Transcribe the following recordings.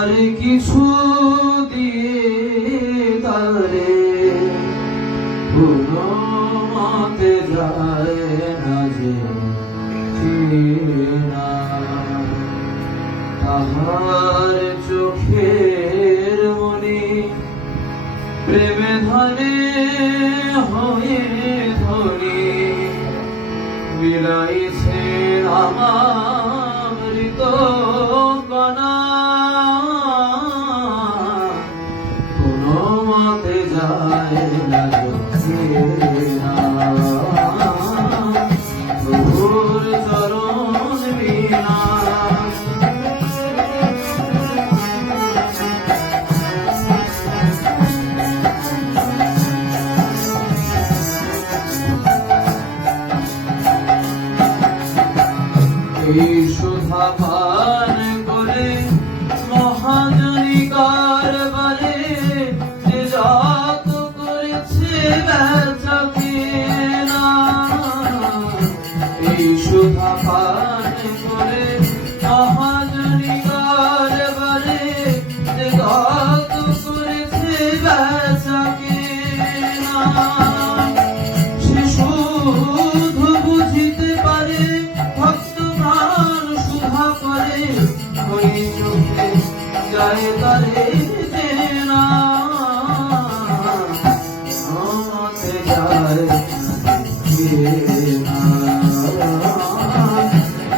আর কিছু দিয়ে তারে কোনো মতে যায় না যে চেনা। তাহার চোখের মনি প্রেমে ধনে হয়ে ধনী বিলাইছে আমামৃত কণা। কোনো মতে যায় না চেনা প্রভুর চরণ বিনা। এই সুধা পান করে মহাজনী কারবারে যে যত করেছে বেচা কেনা। এই সুধা পান করে মহাজনী কারবারে যে যত করেছে বেচা কেনা। সে শুধু বুঝিতে পারে ভক্ত প্রাণ সুধা করে ওই চোখে যায় তারে চেনা। মতে যায় চেনা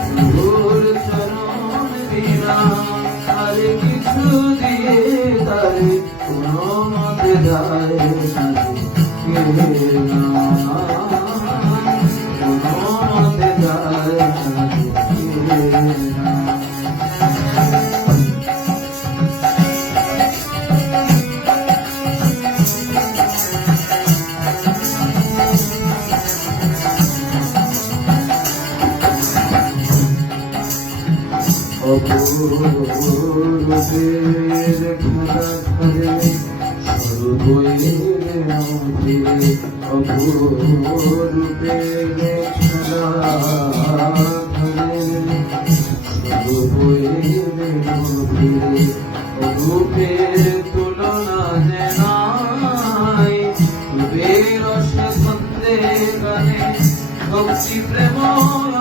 প্রভুর চরণ বিনা। আর কিছু দিয়ে তারে কোনো মতে যায় না চেনা। অপূর্বের খেলা খেলে সর্বয়ের মধ্যে। অপূর্বের খেলা খেলে সর্বয়ের মধ্যে। অপূর্বের তুলনা যে নাই রূপের রসে ছন্দে গানে ভক্তি প্রেম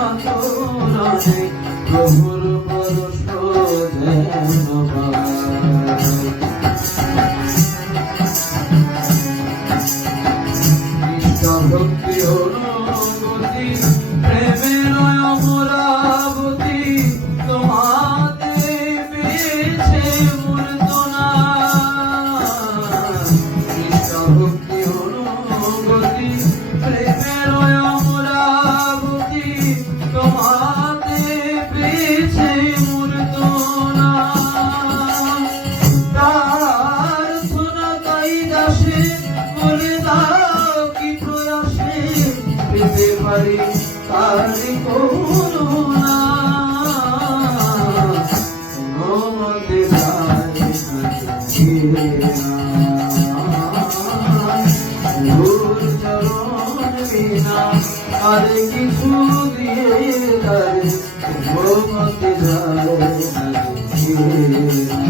আতরণে প্রভুর পরশ যেন পায়। নিষ্ঠা ভক্তি অনুভূতি প্রেমের অমরাবতী তোমাতে পেয়েছে মূর্তনা। নিষ্ঠা ভক্তি অনুভূতি প্রেমের অমরাবতী তোমাতে পেয়েছে মূর্তনা। প্রার্থনা তাই দাসে বলে দাও কি প্রয়াসে পেতে পারি তারি করুণা। মতে যায় না প্রভুর চরণ বিনা। আর কিছু দিয়ে তারে মতে যায় না চেনা।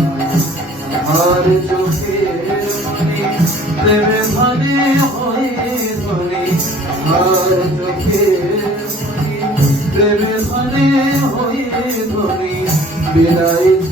আর চোখের মনি প্রেমে ধনে হয়ে ধনী। আর চোখের মনি প্রেমে ধনে হয়ে ধনী বিলাইছে